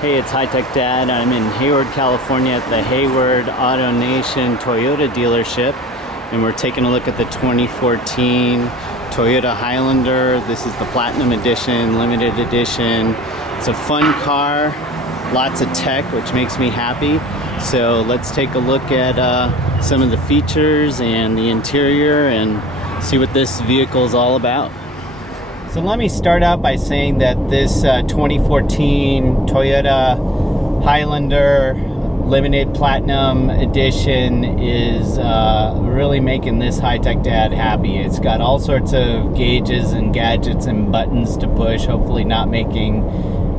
Hey, it's High Tech Dad. I'm in Hayward, California at the Hayward Auto Nation Toyota dealership, and we're taking a look at the 2014 Toyota Highlander. This is the Platinum Edition, limited edition. It's a fun car, lots of tech, which makes me happy. So let's take a look at some of the features and the interior and see what this vehicle is all about. So let me start out by saying that this 2014 Toyota Highlander Limited Platinum Edition is really making this High Tech Dad happy. It's got all sorts of gauges and gadgets and buttons to push, hopefully not making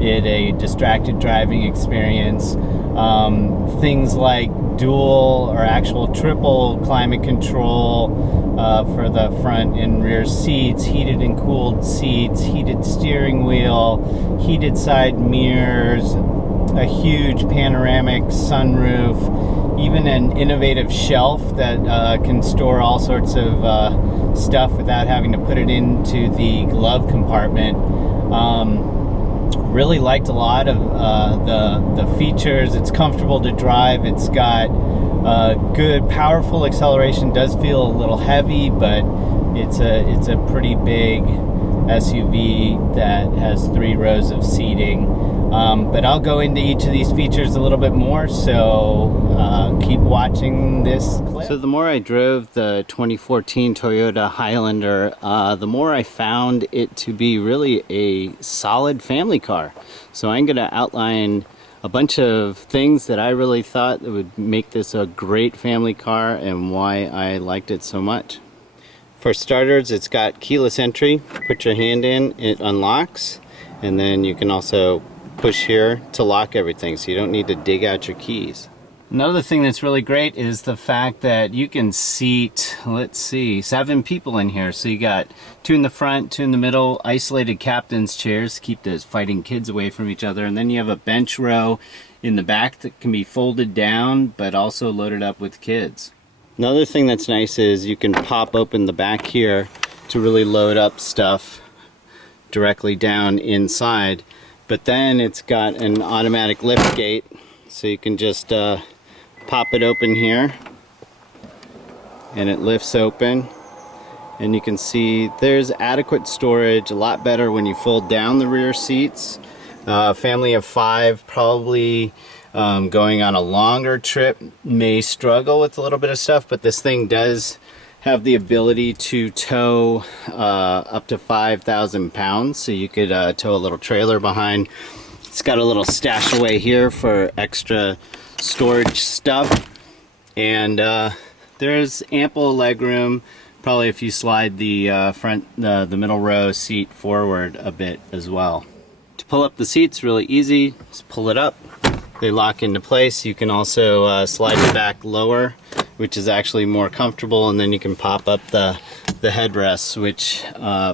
it a distracted driving experience. Things like dual or actual triple climate control for the front and rear seats, heated and cooled seats, heated steering wheel, heated side mirrors, a huge panoramic sunroof, even an innovative shelf that can store all sorts of stuff without having to put it into the glove compartment. Really liked a lot of the features. It's comfortable to drive. It's got good, powerful acceleration. Does feel a little heavy, but it's a pretty big SUV that has 3 rows of seating. But I'll go into each of these features a little bit more, so keep watching this clip. So the more I drove the 2014 Toyota Highlander, the more I found it to be really a solid family car. So I'm going to outline a bunch of things that I really thought that would make this a great family car and why I liked it so much. For starters, it's got keyless entry. Put your hand in, it unlocks, and then you can also push here to lock everything, so you don't need to dig out your keys. Another thing that's really great is the fact that you can seat, let's see, 7 people in here. So you got 2 in the front, 2 in the middle, isolated captain's chairs to keep those fighting kids away from each other, and then you have a bench row in the back that can be folded down but also loaded up with kids. Another thing that's nice is you can pop open the back here to really load up stuff directly down inside. But then it's got an automatic lift gate, so you can just pop it open here and it lifts open, and you can see there's adequate storage, a lot better when you fold down the rear seats. Family of 5 probably going on a longer trip may struggle with a little bit of stuff, but this thing does have the ability to tow up to 5,000 pounds, so you could tow a little trailer behind. It's got a little stash away here for extra storage stuff, and there's ample legroom, probably if you slide the the middle row seat forward a bit as well. To pull up the seats, really easy. Just pull it up, they lock into place. You can also slide it back lower, which is actually more comfortable, and then you can pop up the headrests, which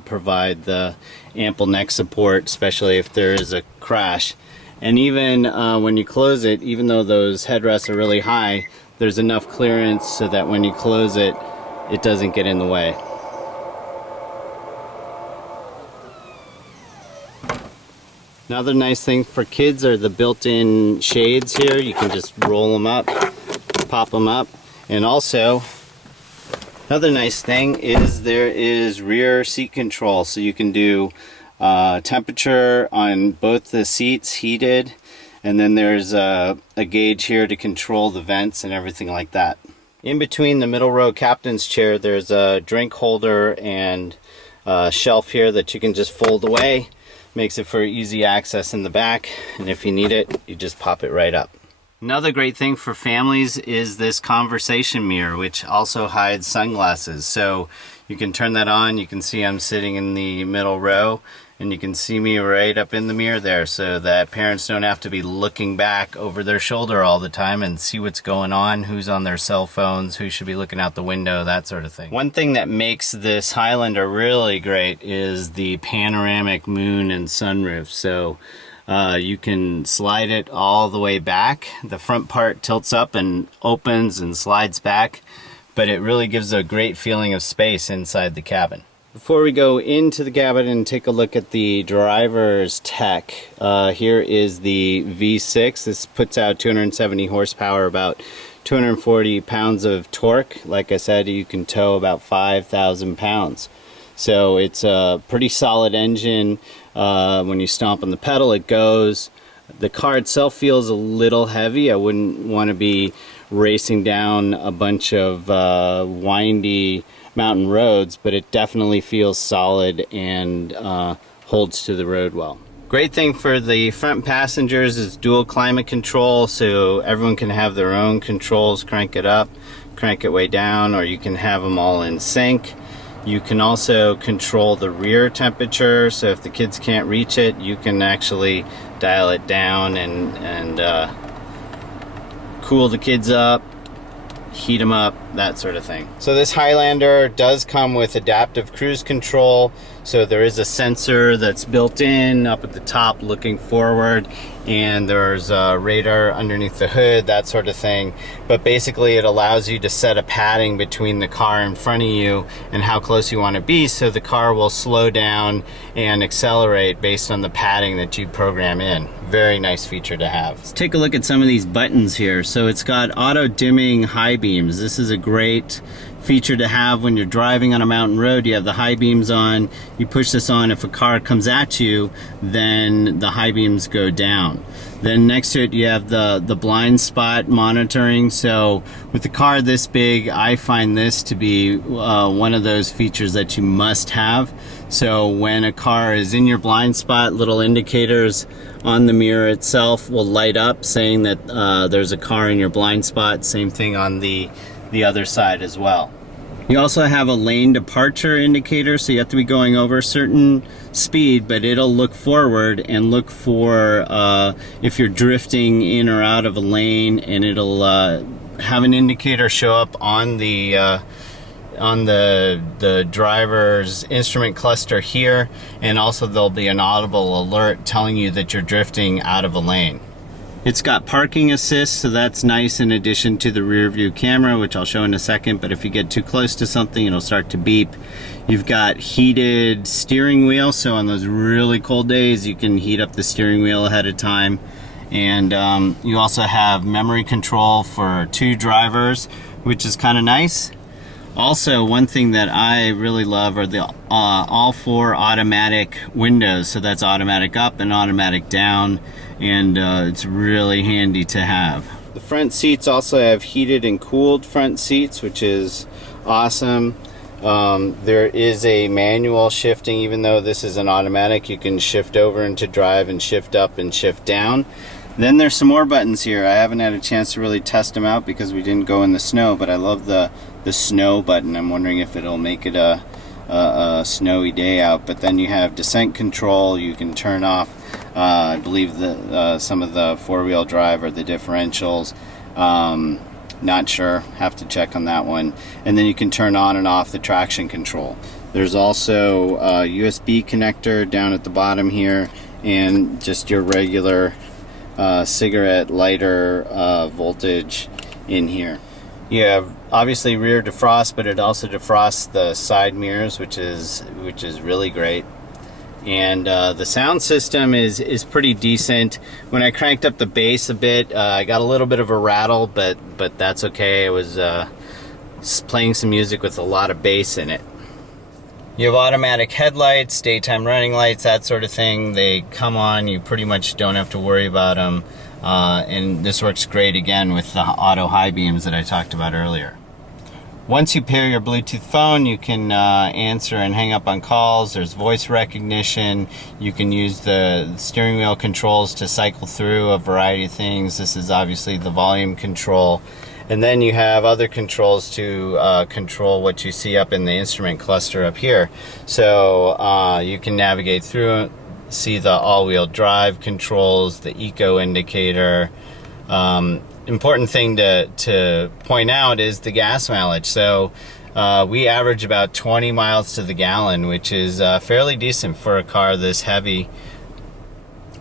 provide the ample neck support, especially if there is a crash. And even when you close it, even though those headrests are really high, there's enough clearance so that when you close it, it doesn't get in the way. Another nice thing for kids are the built-in shades here. You can just roll them up, pop them up. And also, another nice thing is there is rear seat control, so you can do temperature on both the seats, heated, and then there's a gauge here to control the vents and everything like that. In between the middle row captain's chair, there's a drink holder and a shelf here that you can just fold away. Makes it for easy access in the back, and if you need it, you just pop it right up. Another great thing for families is this conversation mirror, which also hides sunglasses. So you can turn that on, you can see I'm sitting in the middle row, and you can see me right up in the mirror there, so that parents don't have to be looking back over their shoulder all the time and see what's going on, who's on their cell phones, who should be looking out the window, that sort of thing. One thing that makes this Highlander really great is the panoramic moon and sunroof. So you can slide it all the way back. The front part tilts up and opens and slides back but it really gives a great feeling of space inside the cabin. Before we go into the cabin and take a look at the driver's tech, here is the V6. This puts out 270 horsepower, about 240 pounds of torque. Like I said, you can tow about 5,000 pounds. So it's a pretty solid engine. When you stomp on the pedal, it goes. The car itself feels a little heavy. I wouldn't want to be racing down a bunch of windy mountain roads, but it definitely feels solid and holds to the road well. Great thing for the front passengers is dual climate control, so everyone can have their own controls. Crank it up, crank it way down, or you can have them all in sync. You can also control the rear temperature, so if the kids can't reach it, you can actually dial it down and cool the kids up, heat them up, that sort of thing. So this Highlander does come with adaptive cruise control. So there is a sensor that's built in up at the top looking forward, and there's a radar underneath the hood, that sort of thing. But basically it allows you to set a padding between the car in front of you and how close you want to be, so the car will slow down and accelerate based on the padding that you program in. Very nice feature to have. Let's take a look at some of these buttons here. So it's got auto dimming high beams. This is a great feature to have when you're driving on a mountain road. You have the high beams on, you push this on, if a car comes at you, then the high beams go down. Then next to it you have the blind spot monitoring. So with the car this big, I find this to be one of those features that you must have. So when a car is in your blind spot, little indicators on the mirror itself will light up saying that there's a car in your blind spot. Same thing on the other side as well. You also have a lane departure indicator, so you have to be going over a certain speed, but it'll look forward and look for if you're drifting in or out of a lane, and it'll have an indicator show up on the driver's instrument cluster here, and also there'll be an audible alert telling you that you're drifting out of a lane. It's got parking assist, so that's nice in addition to the rear view camera, which I'll show in a second, but if you get too close to something, it'll start to beep. You've got heated steering wheel, so on those really cold days, you can heat up the steering wheel ahead of time. And you also have memory control for 2 drivers, which is kind of nice. Also, one thing that I really love are the all 4 automatic windows. So that's automatic up and automatic down, and it's really handy to have. The front seats also have heated and cooled front seats, which is awesome. There is a manual shifting. Even though this is an automatic, you can shift over into drive and shift up and shift down. Then there's some more buttons here. I haven't had a chance to really test them out because we didn't go in the snow, but I love the snow button. I'm wondering if it'll make it a snowy day out. But then you have descent control. You can turn off, I believe, some of the 4-wheel drive or the differentials. Not sure, have to check on that one. And then you can turn on and off the traction control. There's also a USB connector down at the bottom here, and just your regular cigarette lighter voltage in here. You have obviously rear defrost, but it also defrosts the side mirrors, which is really great. And the sound system is pretty decent. When I cranked up the bass a bit, I got a little bit of a rattle, but that's okay. I was playing some music with a lot of bass in it. You have automatic headlights, daytime running lights, that sort of thing. They come on, you pretty much don't have to worry about them. And this works great again with the auto high beams that I talked about earlier. Once you pair your Bluetooth phone, you can answer and hang up on calls. There's voice recognition. You can use the steering wheel controls to cycle through a variety of things. This is obviously the volume control. And then you have other controls to control what you see up in the instrument cluster up here. So you can navigate through it, see the all-wheel drive controls, the eco indicator. Important thing to point out is the gas mileage. So we average about 20 miles to the gallon, which is fairly decent for a car this heavy.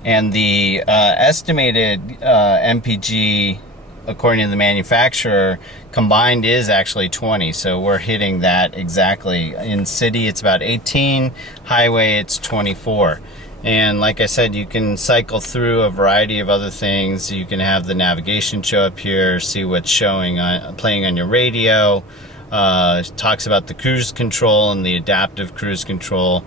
And the estimated MPG according to the manufacturer, combined is actually 20. So we're hitting that exactly. In city, it's about 18. Highway, it's 24. And like I said, you can cycle through a variety of other things. You can have the navigation show up here, see what's showing playing on your radio. Talks about the cruise control and the adaptive cruise control,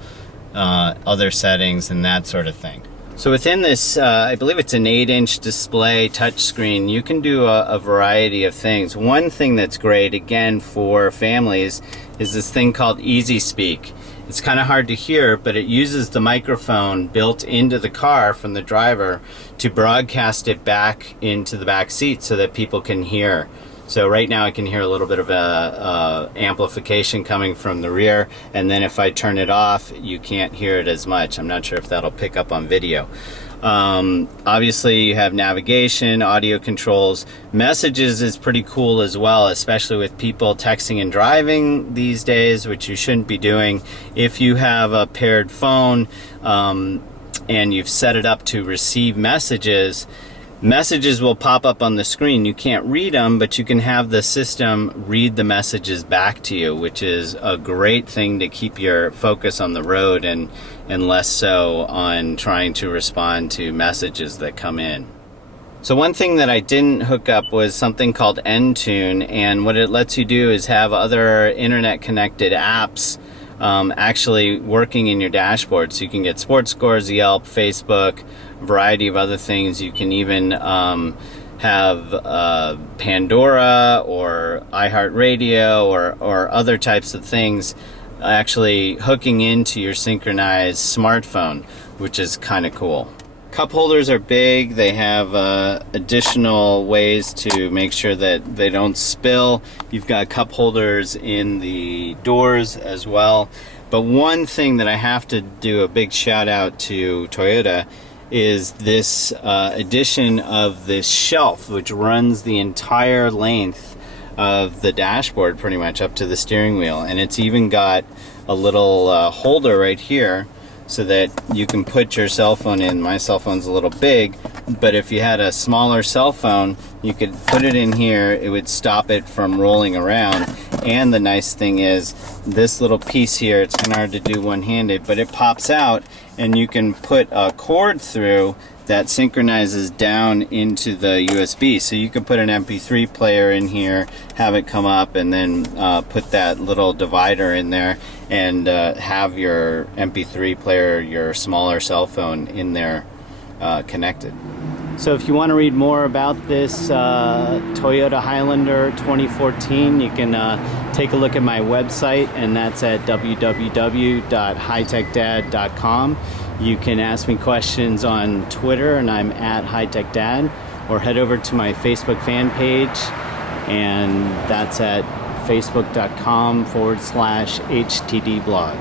other settings and that sort of thing. So within this, I believe it's an 8-inch display touchscreen, you can do a variety of things. One thing that's great, again, for families is this thing called Easy Speak. It's kind of hard to hear, but it uses the microphone built into the car from the driver to broadcast it back into the back seat so that people can hear. So right now I can hear a little bit of amplification coming from the rear, and then if I turn it off, you can't hear it as much. I'm not sure if that'll pick up on video. Obviously you have navigation, audio controls. Messages is pretty cool as well, especially with people texting and driving these days, which you shouldn't be doing. If you have a paired phone and you've set it up to receive messages, messages will pop up on the screen. You can't read them, but you can have the system read the messages back to you, which is a great thing to keep your focus on the road and less so on trying to respond to messages that come in. So one thing that I didn't hook up was something called Entune, and what it lets you do is have other internet connected apps actually working in your dashboard. So you can get sports scores, Yelp, Facebook, a variety of other things. You can even have Pandora or iHeartRadio or other types of things actually hooking into your synchronized smartphone, which is kind of cool. Cup holders are big. They have additional ways to make sure that they don't spill. You've got cup holders in the doors as well. But one thing that I have to do a big shout out to Toyota is this addition of this shelf, which runs the entire length of the dashboard pretty much up to the steering wheel. And it's even got a little holder right here so that you can put your cell phone in. My cell phone's a little big, but if you had a smaller cell phone, you could put it in here. It would stop it from rolling around. And the nice thing is this little piece here, it's kind of hard to do one-handed, but it pops out and you can put a cord through that synchronizes down into the USB. So you can put an MP3 player in here, have it come up, and then put that little divider in there and have your MP3 player, your smaller cell phone in there connected. So if you want to read more about this Toyota Highlander 2014, you can take a look at my website, and that's at www.hightechdad.com. You can ask me questions on Twitter, and I'm at hightechdad, or head over to my Facebook fan page, and that's at facebook.com/HTD blog.